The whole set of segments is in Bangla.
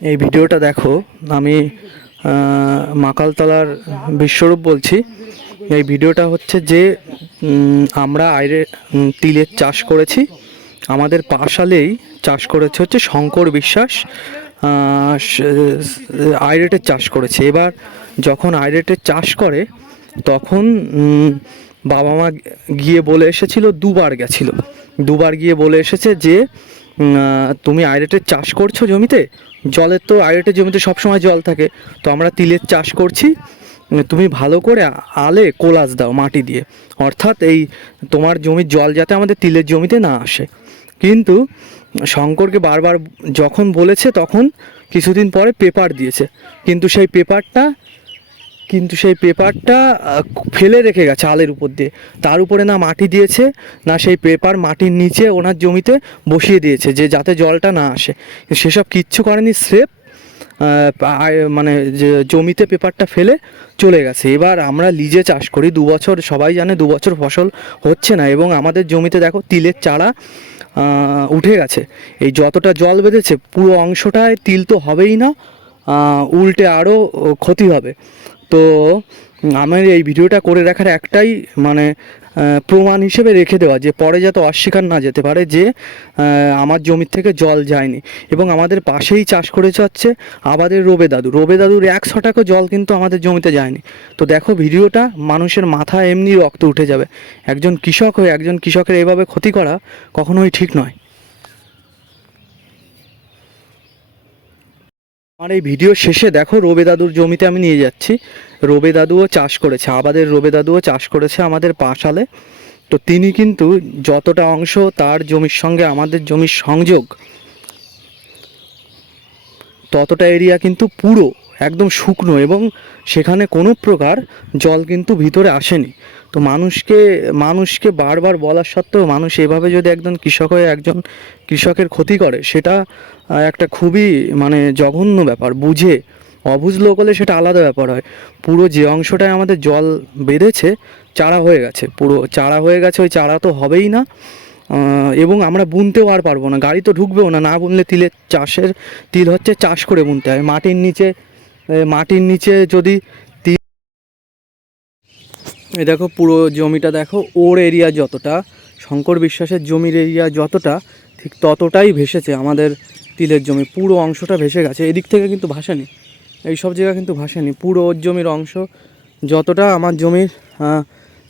এই ভিডিওটা দেখো, আমি মাকালতলার বিশ্বরূপ বলছি। এই ভিডিওটা হচ্ছে যে আমরা তিলের চাষ করেছি, আমাদের পাশালেই চাষ করেছে হচ্ছে শঙ্কর বিশ্বাস, আইরেটের চাষ করেছে। এবার যখন আইরেটের চাষ করে তখন বাবা মা গিয়ে বলে এসেছিল, দুবার গিয়ে বলে এসেছে যে তুমি আইরেটের চাষ করছো জমিতে, জলের তো আইরেটের জমিতে সবসময় জল থাকে, তো আমরা তিলের চাষ করছি, তুমি ভালো করে আলে কোলাজ দাও মাটি দিয়ে, অর্থাৎ এই তোমার জমির জল যাতে আমাদের তিলের জমিতে না আসে। কিন্তু শঙ্করকে বারবার যখন বলেছে তখন কিছুদিন পরে পেপার দিয়েছে, কিন্তু সেই পেপারটা ফেলে রেখে গেছে আলের উপর দিয়ে, তার উপরে না মাটি দিয়েছে না সেই পেপার মাটির নিচে ওনার জমিতে বসিয়ে দিয়েছে যে যাতে জলটা না আসে। সেসব কিচ্ছু করেনি, স্রেফ মানে যে জমিতে পেপারটা ফেলে চলে গেছে। এবার আমরা লিজে চাষ করি 2 বছর, সবাই জানে 2 বছর ফসল হচ্ছে না, এবং আমাদের জমিতে দেখো তিলের চারা উঠে গেছে। এই যতটা জল বেঁধেছে পুরো অংশটায় তিল তো হবেই না, উল্টে আরও ক্ষতি হবে। তো আমার এই ভিডিওটা করে রাখার একটাই মানে প্রমাণ হিসেবে রেখে দেওয়া, যে পরে যাতে অস্বীকার না যেতে পারে যে আমার জমির থেকে জল যায়নি। এবং আমাদের পাশেই চাষ করেছে হচ্ছে আমাদের রবে দাদুর 100 টাকা জল কিন্তু আমাদের জমিতে যায়নি। তো দেখো ভিডিওটা, মানুষের মাথা এমনি রক্ত উঠে যাবে। একজন কৃষক হয়ে একজন কৃষকের এভাবে ক্ষতি করা কখনোই ঠিক নয়। আমার এই ভিডিও শেষে দেখো রবে দাদুর জমিতে আমি নিয়ে যাচ্ছি, রবে দাদুও চাষ করেছে, আমাদের রবে দাদুও চাষ করেছে আমাদের পাশালে। তো তিনি কিন্তু যতটা অংশ তার জমির সঙ্গে আমাদের জমির সংযোগ, ততটা এরিয়া কিন্তু পুরো একদম শুকনো, এবং সেখানে কোনো প্রকার জল কিন্তু ভিতরে আসেনি। তো মানুষকে বারবার বলার সত্ত্বেও মানুষ এভাবে যদি একজন কৃষক হয়ে একজন কৃষকের ক্ষতি করে, সেটা একটা খুবই মানে জঘন্য ব্যাপার। অবুঝ লোক হলে সেটা আলাদা ব্যাপার হয়। পুরো যে অংশটায় আমাদের জল বেঁধেছে চারা হয়ে গেছে, পুরো চারা হয়ে গেছে, ওই চারা তো হবেই না, এবং আমরা বুনতেও আর পারবো না, গাড়ি তো ঢুকবেও না। না বুনলে তিল হচ্ছে চাষ করে বুনতে হয় মাটির নিচে যদি তিল। এই দেখো পুরো জমিটা দেখো, ওর এরিয়া যতটা, শঙ্কর বিশ্বাসের জমির এরিয়া যতটা, ঠিক ততটাই ভেসেছে আমাদের তিলের জমি, পুরো অংশটা ভেসে গেছে। এদিক থেকে কিন্তু ভাসেনি, এই সব জায়গা কিন্তু ভাসেনি, পুরো ওর জমির অংশ যতটা আমার জমির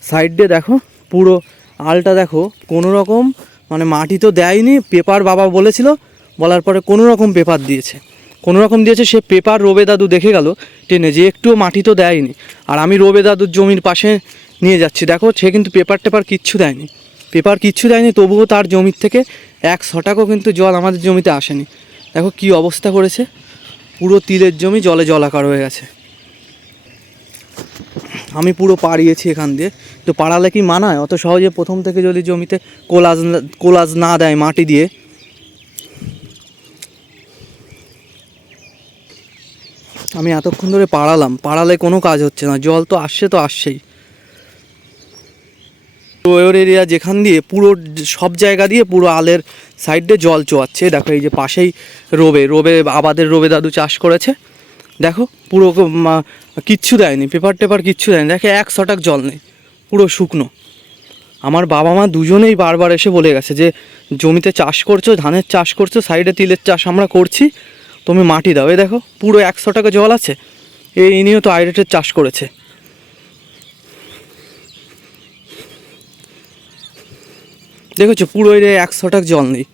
সাইড দিয়ে দেখো, পুরো আলটা দেখো, কোনো রকম মানে মাটি তো দেয়নি। পেপার বাবা বলেছিল, বলার পরে কোনো রকম পেপার দিয়েছে, সে পেপার রবে দাদু দেখে গেল টেনে, যে একটুও মাটি তো দেয়নি। আর আমি রবে দাদুর জমির পাশে নিয়ে যাচ্ছি, দেখো সে কিন্তু পেপার কিচ্ছু দেয়নি, তবুও তার জমির থেকে 100 টাকাও কিন্তু জল আমাদের জমিতে আসেনি। দেখো কি অবস্থা করেছে, পুরো তিলের জমি জলে জলাকার হয়ে গেছে। আমি পুরো পাড়িয়েছি এখান দিয়ে, তো পাড়ালে কি মানায়? অত সহজে প্রথম থেকে যদি জমিতে কোলাজ না দেয় মাটি দিয়ে। আমি এতক্ষণ ধরে পাড়ালে কোনো কাজ হচ্ছে না, জল তো আসছেই। তো ওর এরিয়া যেখান দিয়ে পুরো সব জায়গা দিয়ে পুরো আলের সাইডে জল চোয়াচ্ছে। দেখো এই যে পাশেই রবে আমাদের রবে দাদু চাষ করেছে, দেখো পুরো কিচ্ছু দেয়নি, পেপার কিচ্ছু দেয়নি। দেখে 100 টাকা জল নেই, পুরো শুকনো। আমার বাবা মা দুজনেই বারবার এসে বলে গেছে যে জমিতে চাষ করছো, ধানের চাষ করছো, সাইডে তিলের চাষ আমরা করছি, তুমি মাটি দাও। এই দেখো পুরো 100 টাকা জল আছে, এই নিয়েও তো আইরেটের চাষ করেছে। দেখেছো পুরো 100 টাকা জল নেই।